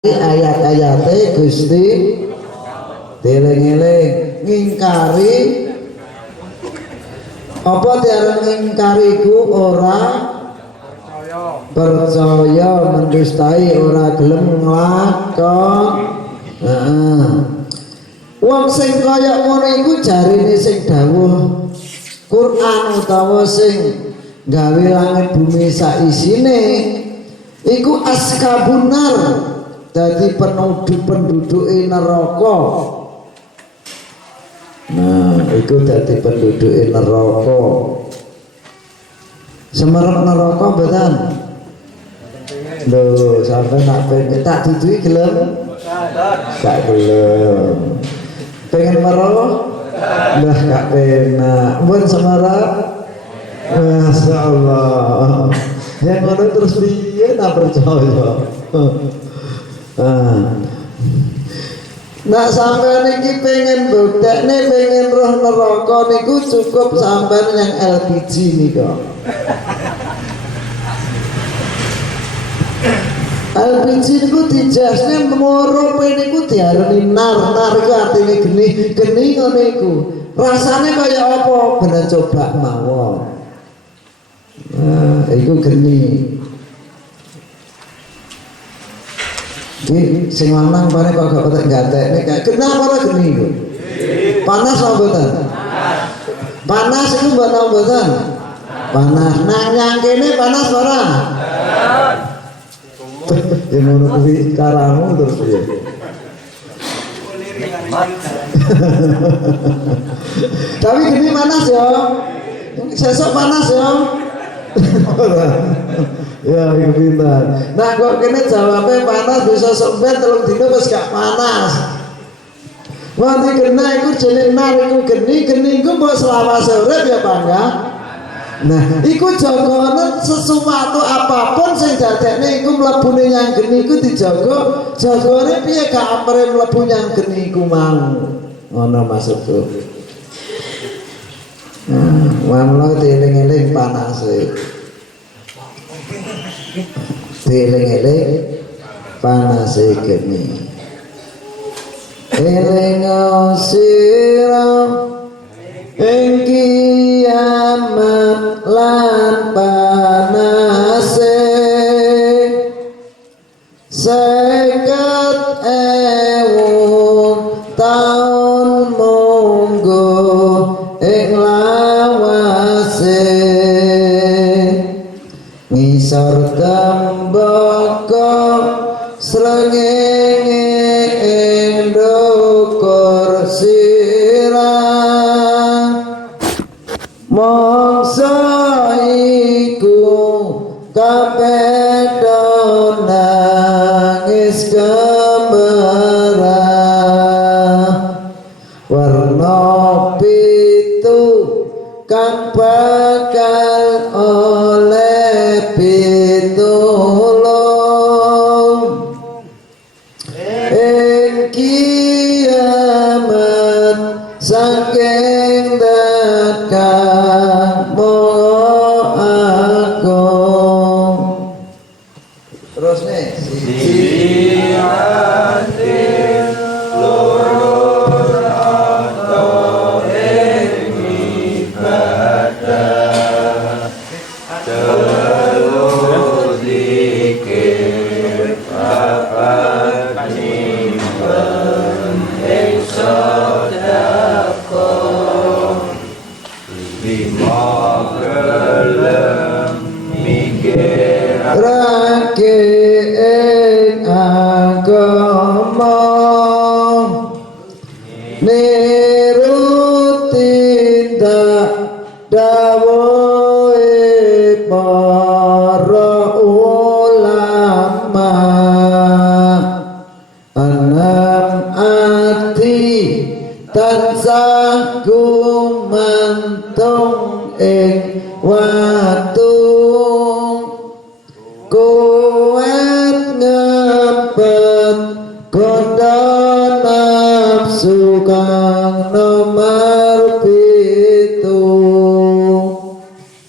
ayat-ayate Gusti dieling-eling ngingkari apa tiarang ngingkari ku ora percaya mendustai ora gelem nglakon. Wong sing kaya ngono iku jarine sing dawuh Quran utawa sing gawe langit bumi sak isine iku askabunar, dadi penduduke neraka. Nah, iku dadi penduduke neraka. Semerep neraka mboten? Lho, sampe nak pengen tak duduki gelem? Gak gelem. Pengen meroh? Lah gak penak. Mun semerep? Masya Allah. Yang ngono terus piye tak percaya. Nah sampean iki pengen buktekne pengen roh neraka niku cukup sampean yang LPG nika. LPG niku dijasne murupe niku diarani nar iku artine geni ngono iku. Rasane kaya apa? Ben coba mawon. Nah, iku geni. Iki sing lanang bare kok gak petek gatekne kayak kenapa ora geni iku? Panas apa mboten? Panas iku mboten? Panas. Nang yang kene panas ora? Ya ngono kuwi karamu terus piye? Tapi geni panas ya. Sesuk panas ya. Ya iku pintar. Nah kok kene jawabe panas bisa sampe 3 dina wis gak panas. Wong kena iku jeneng nar iku geni iku mbok selawase urip ya Bangga. Nah iku jagane sesuatu apapun sing dadekne iku mlebune yang geni iku dijaga. Jagane piye gak amre mlebu yang geni iku mau. Ngono maksudku. Wamlo dieling-eling panase. Dieling-eling panase geni. Eling sira ing kiamat lan panase 50.000 taun monggo ing ngisor tembaka srengenge ing ndukur sirah mongso iku kabeh nangis gemerah warna pitu kang bakal oleh pitulung ing kiamat saking dakang moho agung. Terus nih siji ati tansah gumantung ing watu kuat ngepet goda nafsu kang nomor 7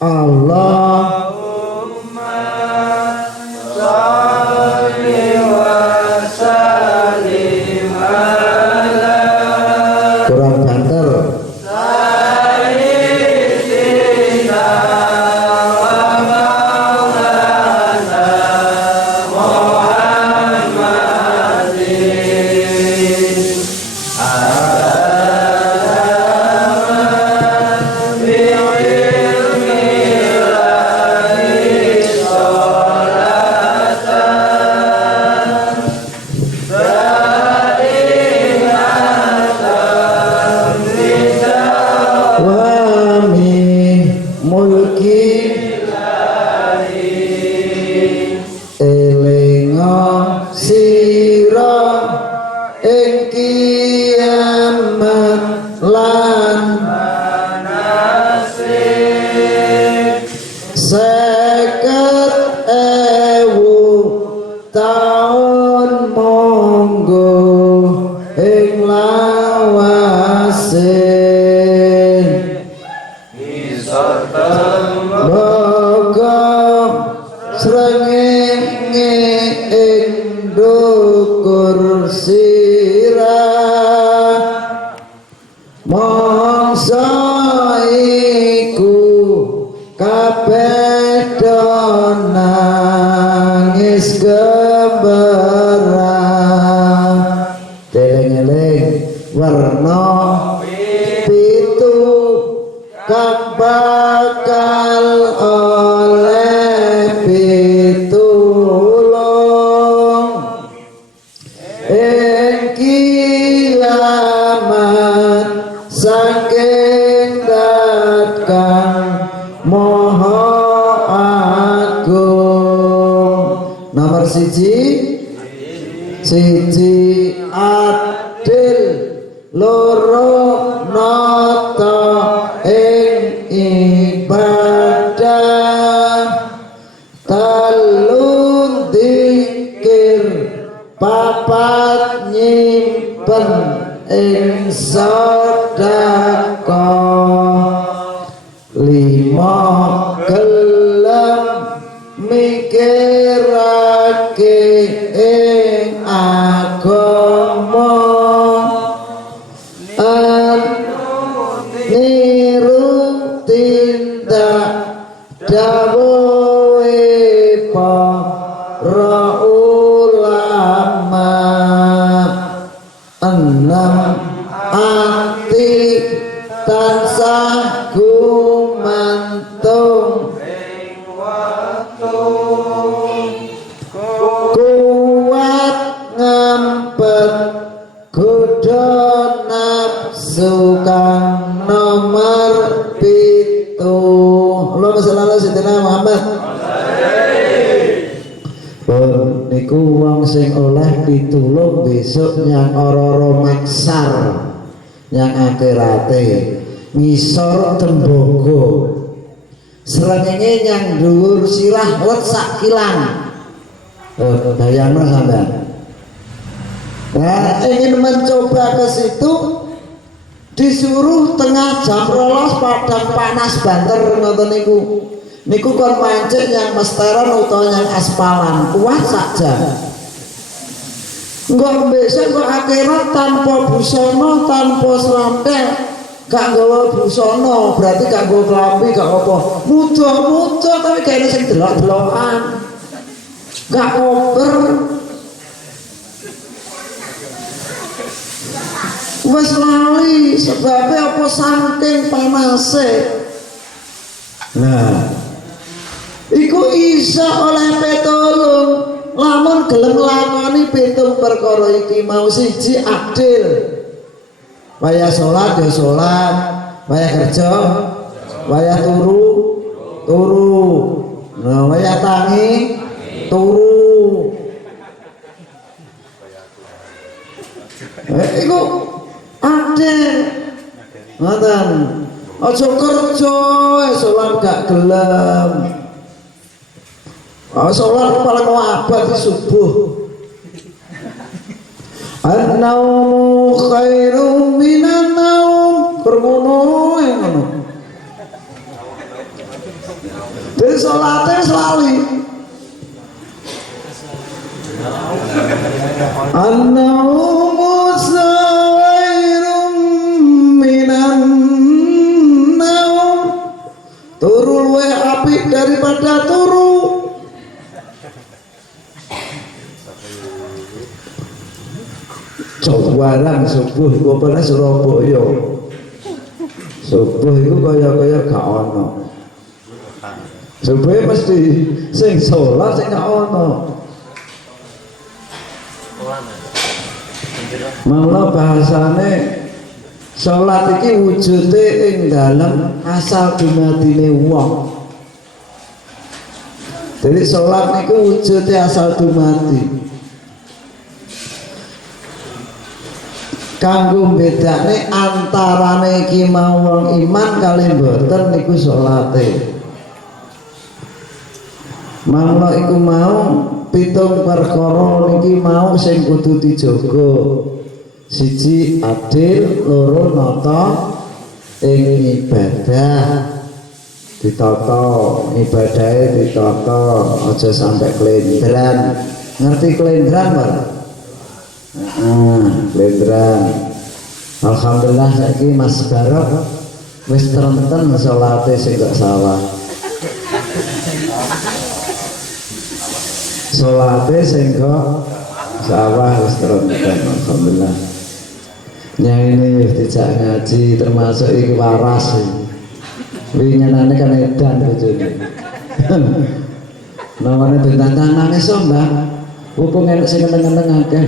Allahumma sholli wa sallim lan seket ewu taun monggo ing lawase moga srengenge ing ndukur sirah mongso iku kabeh do nangis gemerang eling-eling warna pitu kang bakal oleh pitulung ing kiamat saking dat kang moho agung. Nomor siji adil, loro nata ing ibadah, telu dzikir, papat nyimpen ing sedekah, lima gelem mikirake ing agama, niru tindak dawuhe para ulama, enam ati tansah gumantung kuat ngempet kudu nafsu kang nomor pitu. Allahumma sholli ala sayyidina Muhammad. Niku wong sing oleh pitulung besok nyang ora-ora maksar nyang akhirate ngisor tembogo srengenge nyang dhuwur sirah let sak kilan. Bayangno sampean. Nah, ingin mencoba ke situ disuruh tengah jam 12 padang panas banter ngoten niku. Niku kon mancing yang mesteran utawa yang aspalan kuat saja. Engko besok kok akhirat tanpa busana, tanpa srantel, gak nggawa busana, berarti gak nggawa klambi, gak apa. Muda-muda tapi kayaknya sing delok-delokan. Gak kober. Wes lali sebabnya apa saking panase. Nah, iku isa oleh pitulung lamun gelem lakoni pitung perkara iki mau. Siji adil, waya salat ya salat, waya kerja waya turu, nah waya tangi turu. Iku adil ngoten. Aja kerja salat gak gelem. Salat paling abad subuh. An-naumu khairum minan naum. Permono ngono. Dadi salate selali. An-naumu khairum minan naum. Turu luwih apik daripada turu. Cobaran subuh iku pernah Surabaya. Subuh iku kaya-kaya gak ono. Subuh mesti sing salat sing gak ono. Malah bahasane salat iki wujude ing dalem asal dumadine wong. Jadi salat niku wujude asal dumadi. kanggo bedane antarane iki mau wong iman kali mboten niku salate. Manglo iku mau pitung perkara niki mau sing kudu dijaga. Siji adil, loro nata ing ibadah. Ditata ibadahe, ditata aja sampai klendran. Ngerti klendran ora? Klendran. Alhamdulillah saiki Mas Barok wis trenten salate sing gak salah. Salate sing gak salah wis trenten alhamdulillah. Yang ini wis dijak ngaji termasuk iki waras. Winginane kan edan bojone. Namane bintang nangis so, Mbak. Upung enak sing keneng-keneng akeh.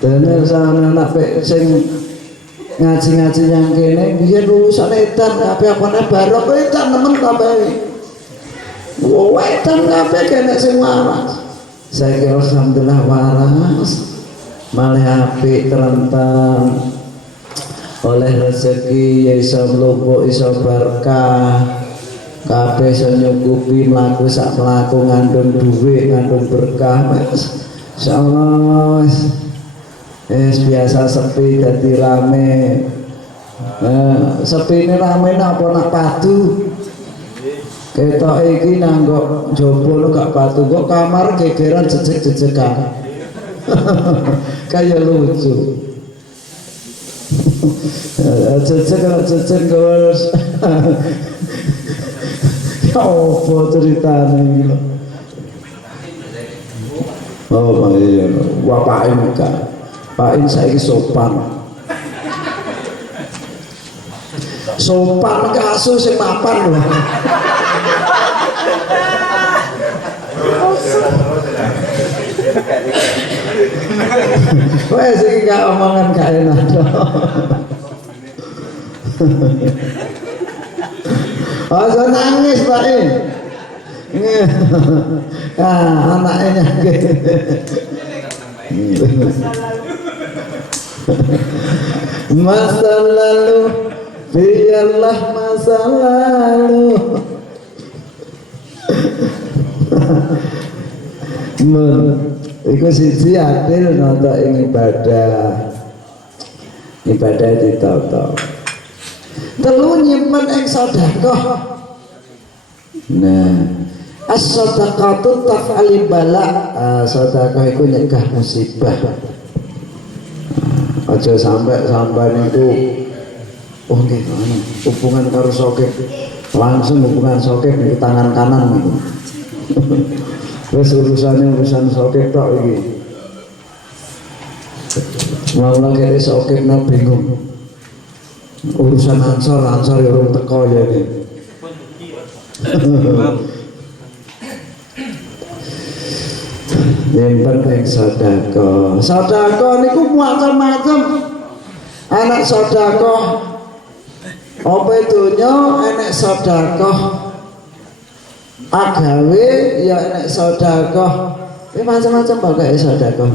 Dene sana anak sing ngaji-ngaji yang kene biyen lulusan edan kabeh apane Barok edan nemen kabeh. Edan kabeh kene sing waras. Saiki alhamdulillah waras. Malih apik terentang. Oleh rezeki ya iso mlumpuk iso berkah kabeh iso nyukupi mlaku sak mlaku ngandung duit ngandung berkah insyaallah biasa sepi dadi rame sepi ini rame napa nak padu ketok iki nanggo njaba gak padu kok kamar gegeran jejeg-jejegan kaya lucu. Cecek terus ya apa ceritanya gitu. Oh Pak iya wapain kan Pain saiki sopan kasus sing mapan lho. Wes iki gak omongan gak enak dong. Aja nangis Pak. Anaknya nyakit. Masa lalu biarlah masa lalu. Iku siji adil nata ing ibadah ditata. Telu nyimpen ing sedekah. Nah, as-sadaqatu taf'ali bala. Sedekah iku nyegah musibah. Aja sampai niku oh nggih hubungan karo sokek. Langsung hubungan sokek di tangan kanan niku. Wes urusan sokek tok iki. Mula kene sokek no bingung. Urusan ansor ya urung teko ya iki. Yang penting sedekah. Sedekah niku macam-macam. Anak sedekah apa itunya enek sedekah agawe ya enek sedekah. Macam-macam pakai sedekah.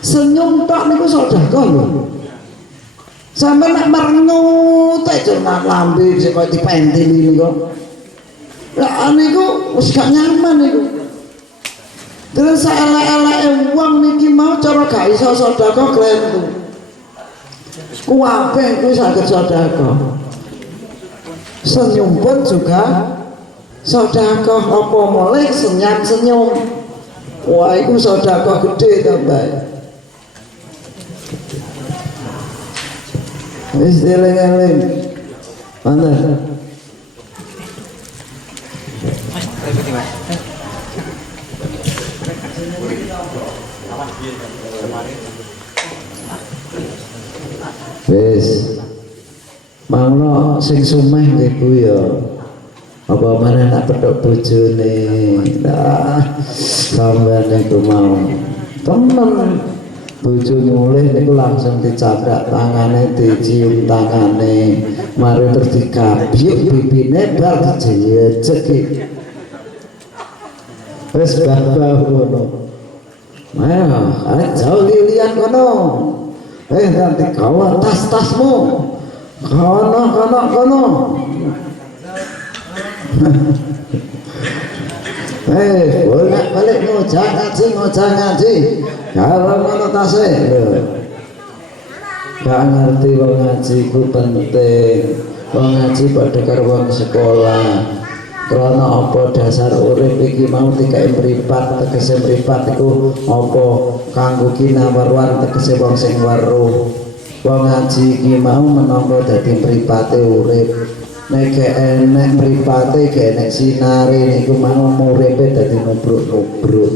Senyum tok niku sedekah lho. Sampe nek merengut nek lambe sing koyo dipentili niku. Lah niku wis gak nyaman niku. Terus elek-eleke wong niki mau cara gak iso sedekah klentu. Kuwabe kuwi saged sedekah. Senyum pun juga sedekah apa mulai senyum. Wah iku sedekah gede tambah. Wis eling-eling. Mana? Wis mangno sing sumeh iku ya apa mana nak pedhok bojone nah sampeyan iku mau temen bojo mulih niku langsung dicabrak tangane dicium tangane mari terus dikabyuk pipine bar dijejek wis bapak ngono jauh lian kono. Nanti kau tas-tasmu. Kono. Bolak-balik ngojak ngaji. Kalau kono tasnya. Gak ngerti wong ngaji ku penting. Wong ngaji padha karo wong sekolah. Karena apa dasar urip iki mau dikai mripat, tegese mripat iku apa kanggo kinawarwan tegese wong sing weruh. Wong ngaji iki mau menapa dadi mripate urip. Nek enek mripate gak enek sinare niku mau uripe dadi nubruk-nubruk.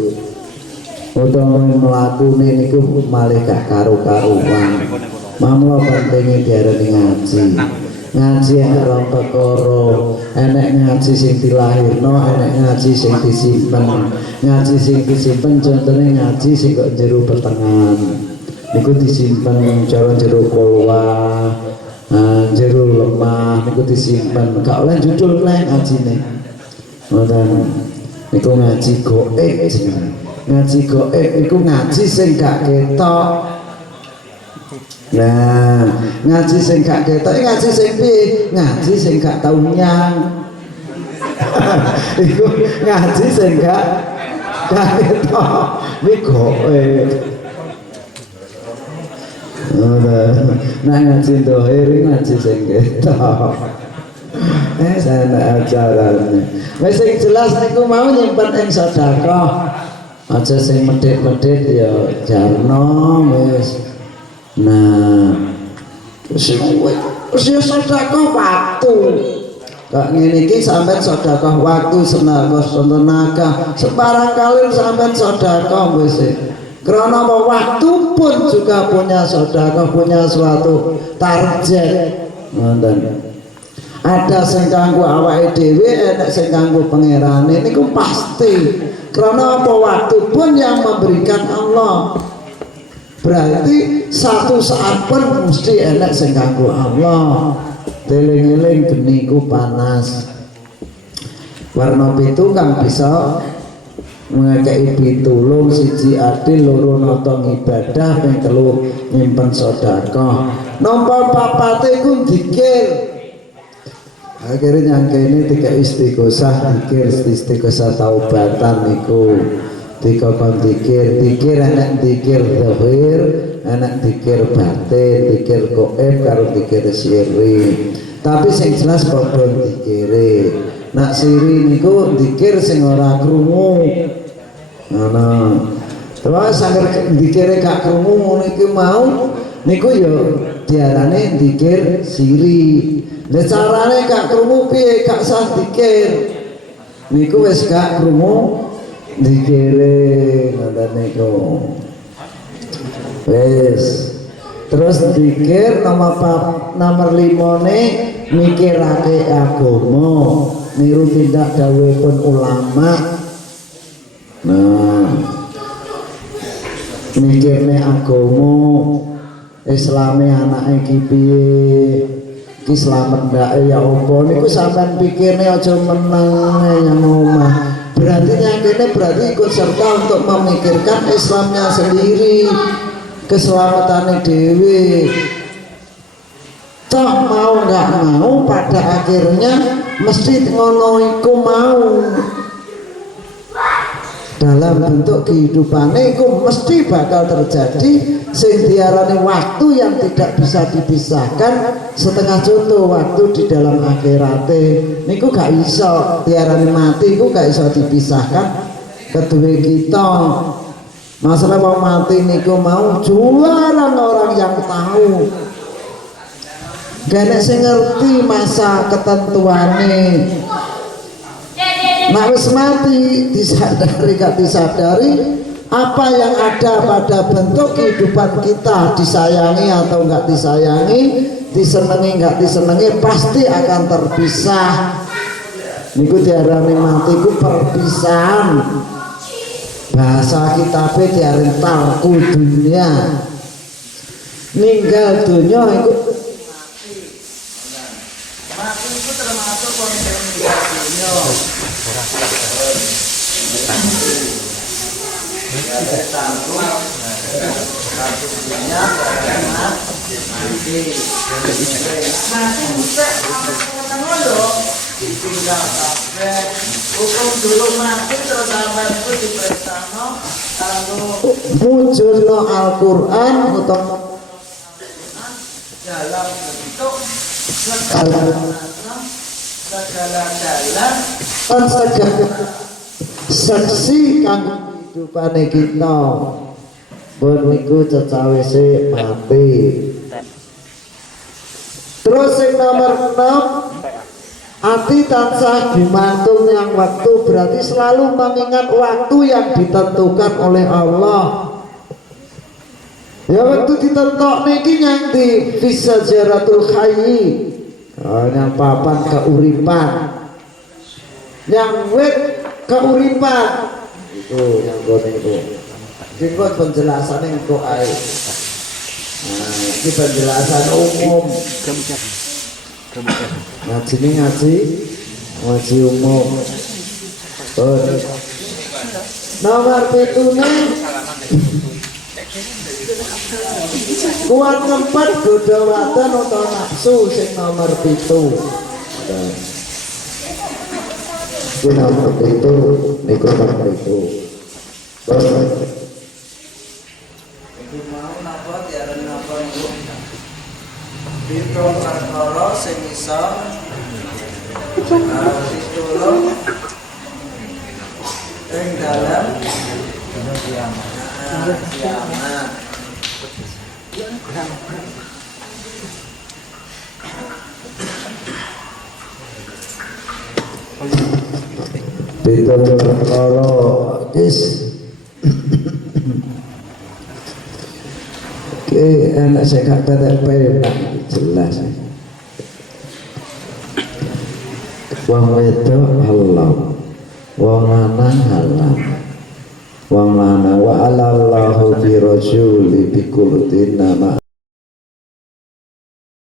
Utawa mlakune niku malih gak karo-karuan. Mamlo pentinge diarani ngaji. Ngaji enek rong perkara, enek ngaji sing dilahirno, enek ngaji sing disimpen. Ngaji sing disimpen contone ngaji sing kok jero pertengahan. Niku disimpen cara jero kolwa, jero lemah niku disimpen. Gak oleh judul lek ngajine. Ngoten. Niku ngaji goib jenenge. Ngaji goib iku ngaji sing gak ketok. Nah, ngaji sing gak ketok ngaji sing piye? Ngaji sing gak tau nyang. Iku ngaji sing gak ketok. Iki goib. Nah ngaji dohir ngaji sing ketok. Sana acarane. Wis sing jelas niku mau nyimpen ing sedekah. Aja sing medhit-medhit ya jarno wis. Nah, sing sedekah waktu. Kak ngene iki sampean sedekah waktu sedekah tenaga. Sebarang kali sampean sedekah wis. Karena waktu pun juga punya sedekah, punya suatu target. Ngoten. Ada sing kanggo awake dhewe, enek sing kanggo pangerane niku pasti. Karena waktu pun yang memberikan Allah. Berarti satu saat pun mesti enak sing kanggo Allah. Teling-eling geni ku panas. Warna pitu kang bisa ngekei pitulung, siji adil, loro nata ibadah, ping telu nyimpen sedekah. Nomor papate ku dzikir. Akhirnya nyangkene tiga istighosah, istighosah taubatan niku. Tiga kon dikir enak dikir zahir, enak dikir batin, dikir goib karo dikir siri. Tapi sing jelas padha dikire. Nak siri niku dikir sing ora krungu. Ngono. Terus agar dikire gak krungu ngono iki mau niku ya diarani dikir siri. Lah carane gak krungu piye gak sah dikir. Niku wis gak krungu dikire ngoten niku. Wis. Terus dikir nomor 5 mikirake agama, niru tindak dawuhipun ulama. Nah, mikirne agama, Islame anake iki piye, iki slamet ndake ya apa niku sampean pikirne aja meneng yang omah. Berarti nyakene berarti ikut serta untuk memikirkan Islamnya sendiri, keselamatan dewi. Toh mau nggak mau pada akhirnya mesti ngono iku mau dalam bentuk kehidupan iku mesti bakal terjadi sing diarani waktu yang tidak bisa dipisahkan. Setengah contoh waktu di dalam akhirat niku gak iso diarani mati iku gak iso dipisahkan kedua kita. Masalah mau mati niku mau jarang orang yang tahu. Gak sing ngerti masa ketentuane. Nah wis mati disadari gak disadari apa yang ada pada bentuk kehidupan kita, disayangi atau enggak disayangi, disenengi enggak disenengi, pasti akan terpisah. Niku diarani mati ku perpisahan. Bahasa kitabnya diarani talku dunia. Ninggal dunia itu mati itu termasuk konsep meninggal dunia. ditinggal kabeh hukum dulu mati terus sampai itu diperintahno kanggo mujurno Al-Qur'an utawa dalam bentuk segala jalan kan segala saksi kanggo hidupane kita pun niku cecawise mati. Terus yang nomor 6, hati tansah gumantung yang waktu, berarti selalu mengingat waktu yang ditentukan oleh Allah. Ya waktu ditentok niki nyanti bisa jaratul khayyi, yang papan keuripan, yang wet keuripan itu yang gue itu. Ini penjelasan yang kok air. Nah, ini penjelasan umum. Ngaji ini ngaji umum. Nomor petune kuat tempat goda wadan atau nafsu sing nomor 7. Ini nomor 7 niku nomor 7. Mau napa diaran napa niku? Pitung perkara sing iso ditulung ing dalam kiamat. Pitung perkara is anak saya kata tak jelas. Wong wedok halal, wong lanang halal, wong lanang wa alallahu bi rasuli bi kultina ma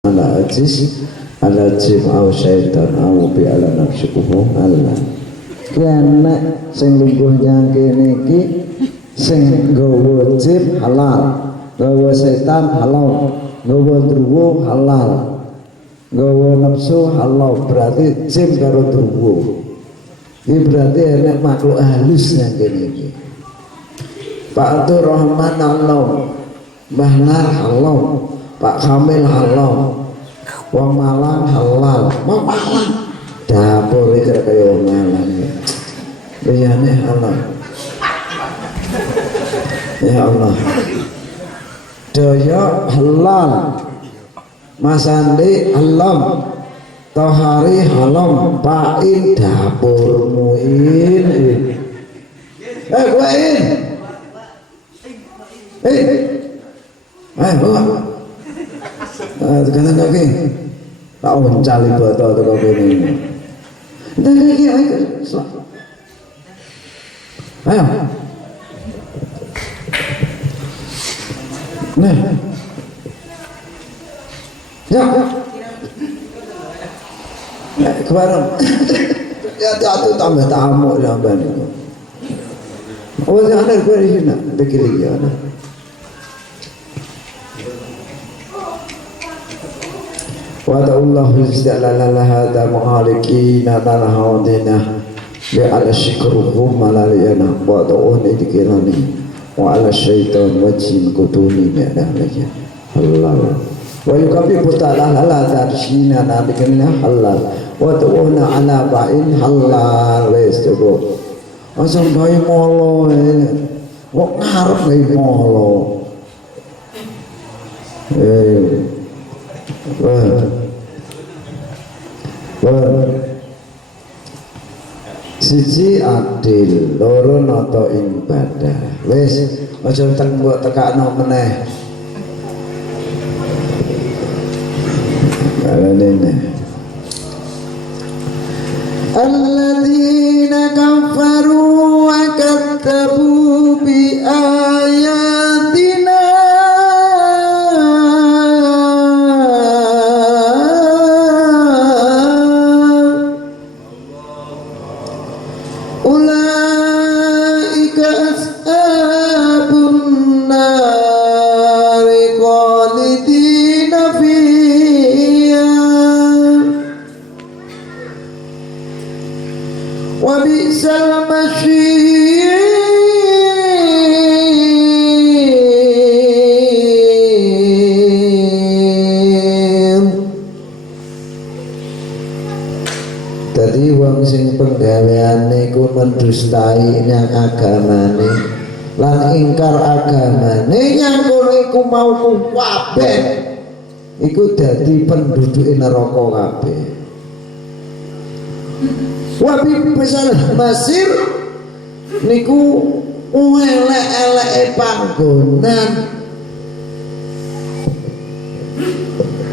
ala ajis ala jim au syaitan au bi ala nafsuhu Allah. Kene sing lungguh yang kene iki sing nggawa jim halal, gawa setan halal, gawa druwo halal, gawa nafsu halal, berarti jin karo druwo. Ini berarti enak makhluk halus yang gini. Pak Abdul Rahman halal, Mbah Nar halal, Pak Kamil halal, Wong Malang halal, Wong Malang dapur iki kaya wong Malang. Liyane halal. Ya Allah. Daya halal, Mas Andi halam, Tohari halam, Pain dapurmu ini. Gue in. Bawa. Tekan kaki. Tak uncal ibadah atau kaki ini. Entah kaki, ayo. Ayo. Nah, ya, kemarin, ya jatuh tambah tamu sampai ni. Oh, jangan gue di sini, begini ya. Wa ta'allahu zalala hada mu'alikina talahadina bi'ala syikruhum malaliyana wa ta'uni dikirani wa ala syaitan wajin kutuni bi'ala lagi halal wa yukabi puta'ala halal darshina nabikinna halal wa ta'una ala ba'in halal wes cukup asal bayi molo wak ngarep bayi molo siji adil, loro nata ing ibadah. Wis aja mbok tekakno meneh. Kalane. Alladzina kafaru wa kadzabu bi ayatina ulaika ashabul mendustai yang agamane lan ingkar agamane yang kono iku mau kabeh iku dadi penduduk neraka kabeh. Wabi pesal masir niku elek-eleke panggonan,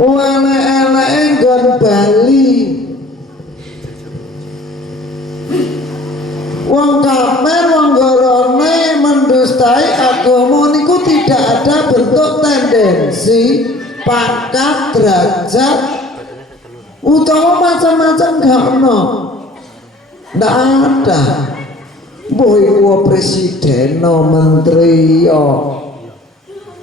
elek-eleke nggon bali. Wong kafir, wong gorone mendustai agama niku tidak ada bentuk tendensi, pangkat, derajat, utawa macam-macam gak ono. Ndak ada. Mbok iku presiden, menteri,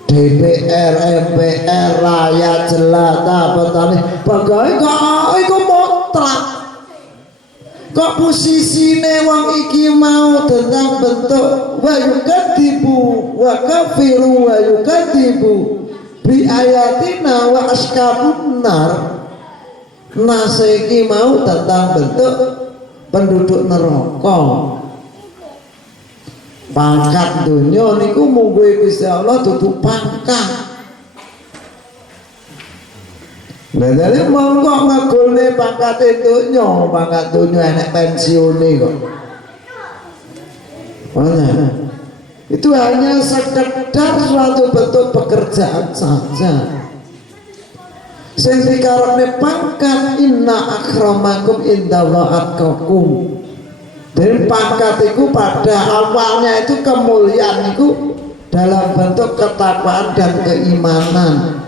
DPR, MPR, rakyat jelata, petani, pegawai kok iku mutlak. Kok posisine wong iki mau tentang bentuk wa yukadibu wa kafiru wa yukadibu bi ayatina wa askabun nar. Nasiki mau tentang bentuk penduduk neraka. Pangkat dunia niku munggu Gusti Allah dudu pangkat. Nah, jadi monggo ngegulne pangkat dunia enek pensiune kok. Mana? Itu hanya sekedar suatu bentuk pekerjaan saja. Sing dikarepne pangkat inna akramakum indallahi atqakum. Dan pangkat itu pada awalnya itu kemuliaan itu dalam bentuk ketakwaan dan keimanan.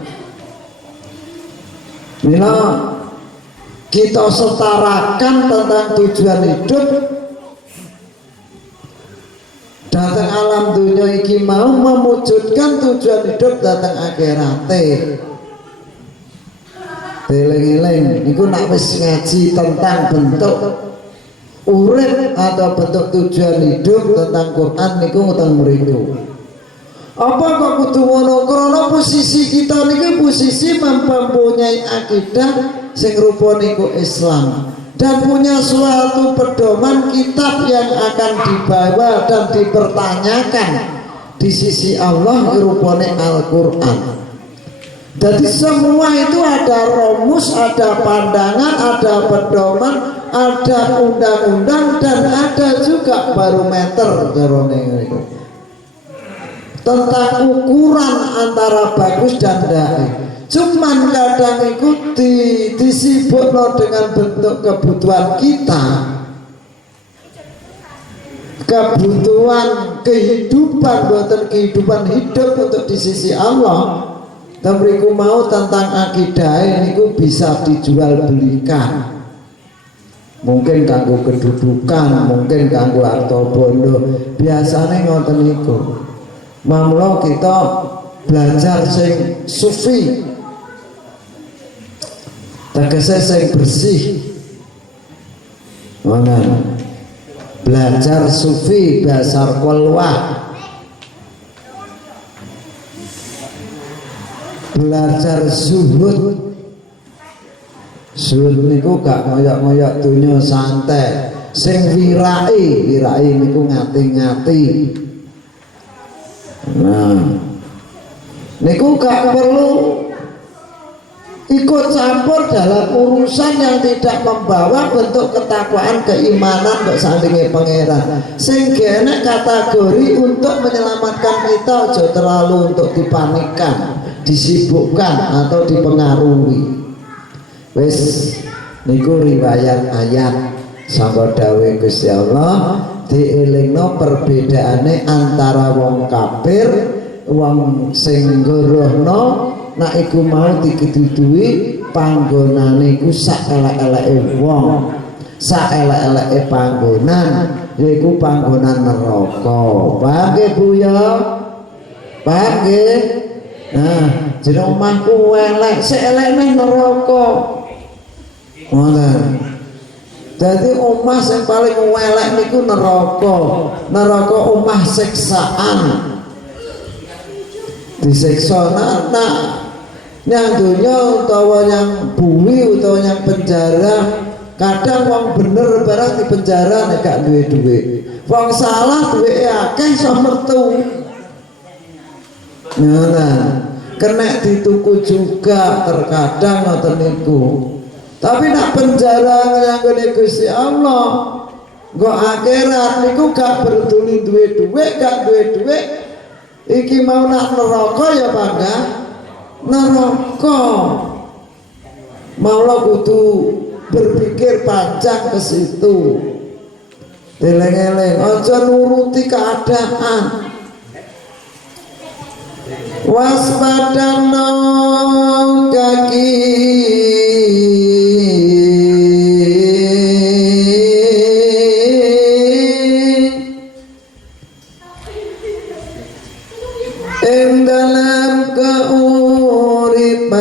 Bila kita setarakan tentang tujuan hidup, datang alam dunia iki mau mewujudkan tujuan hidup datang akhirat. Eling-eling niku nak wis ngaji tentang bentuk urip atau bentuk tujuan hidup tentang Quran niku ngoten mriku. Apa kok kudu ngono? Karena posisi kita niki posisi mempunyai akidah sing rupa niku Islam dan punya suatu pedoman kitab yang akan dibawa dan dipertanyakan di sisi Allah rupane Al-Qur'an. Jadi semua itu ada rumus, ada pandangan, ada pedoman, ada undang-undang dan ada juga barometer tentang ukuran antara bagus dan tidak. Cuman kadang ikuti disibukno dengan bentuk kebutuhan kita, kebutuhan kehidupan, buatan kehidupan hidup untuk di sisi Allah. Temriku mau tentang akidah ini bisa dijual belikan. Mungkin kanggo kedudukan, mungkin kanggo harta bondo. Biasanya ngoten niku. Mamlo kita belajar sing sufi, tegese sing bersih. Mana? Belajar sufi, belajar kolwah, belajar zuhud. Zuhud niku gak ngoyak-ngoyak dunia santai. Sing wirai niku ngati-ngati. Nah, niku gak perlu ikut campur dalam urusan yang tidak membawa bentuk ketakwaan, keimanan untuk sampingi pangeran. Sehingga enak kategori untuk menyelamatkan kita aja terlalu untuk dipanikkan, disibukkan atau dipengaruhi. Wis niku riwayat ayat sangga dawuh Gusti Allah dielingno perbedaane antara wong kafir, wong sing ngorohno nak iku mau dikeduduhi panggonane iku sak elek-eleke wong, sak elek-eleke panggonan yaiku panggonan neraka. Paham nggih Bu ya? Paham nggih? Nah, jeneng omahku elek, sik elekne neraka. Ngoten. Jadi omah yang paling elek niku neraka. Neraka omah siksaan. Disiksa nak yang dunia utawa yang bumi utawa yang penjara kadang wong bener barang di penjara nek gak duwe duit, wong salah duwe akeh iso metu. Nah, kena dituku juga terkadang ngoten niku. Tapi nak penjara nyanggone Gusti Allah, nggo akhirat niku gak berduli duwe duit, gak duwe duit. Iki mau nak neraka ya bangga neraka. Maulah kudu berpikir panjang ke situ. Eleng-eleng, aja nuruti keadaan. Waspadana kaki ing dalam keuripan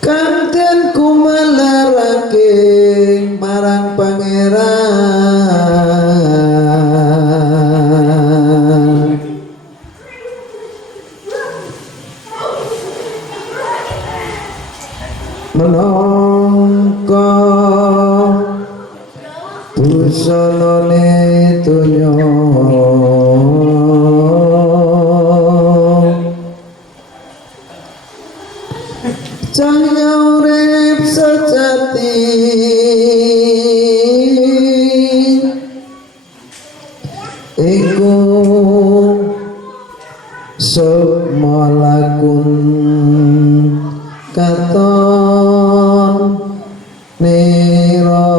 kanten kumalarake marang pangeran menangka busanane donya cahya urip sejati iku sukma lakun katon nira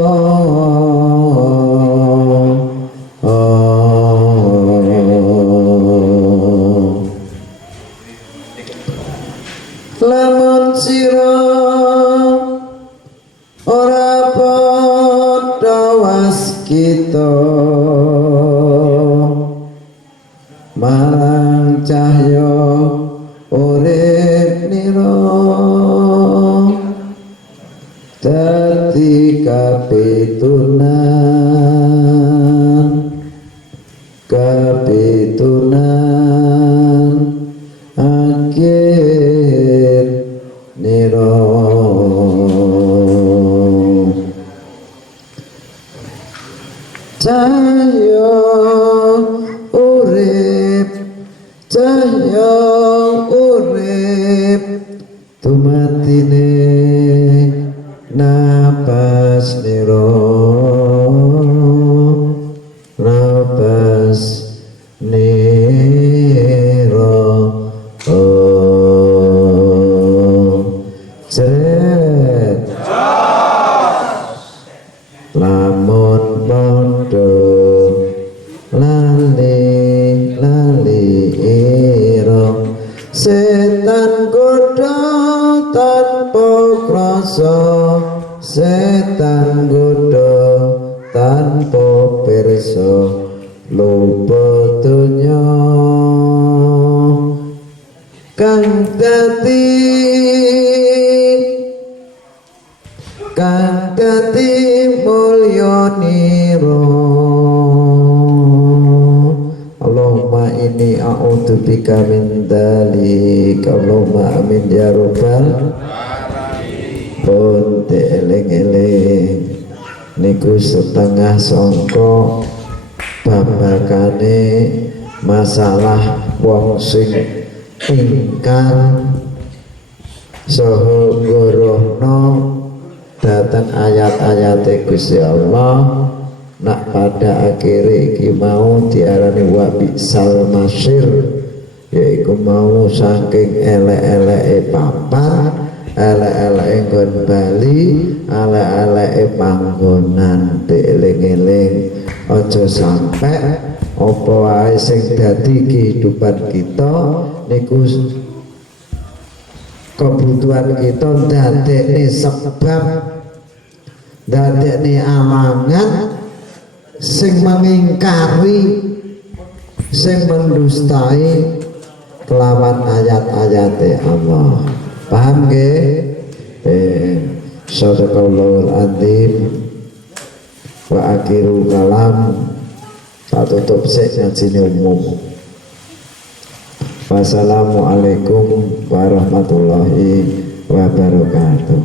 lamun sira ora padha waskita marang cahya urip nira dadi kapitunan akhir nira cahya urip tumatine napas nira Seret lamun podo lali ira setan godha tanpa krasa setan godha tanpa pirsa lupa donya kang dadi mulya nira. Allahumma inni a'udzubika min dzalik. Allahumma amin ya rabbal pun eling-eling niku setengah sangka babakane masalah wong sing ingkar saha ngorohno datang ayat-ayat Gusti Allah nak pada akhirnya iki mau diarani wa bisal masyir, yaiku mau saking elek-eleke papat, elek-eleke nggon bali, elek-eleke panggonan. Dieling-eling aja sampe apa wae sing dadi kehidupan kita niku kebutuhan kita dadekne sebab dadekne amangan sing mengingkari sing mendustai kelawan ayat-ayat Allah. Paham nggih? Sadaqallahul adzim. Wa akhiru kalam tak tutup sik ngajine umum. Wassalamualaikum warahmatullahi wabarakatuh.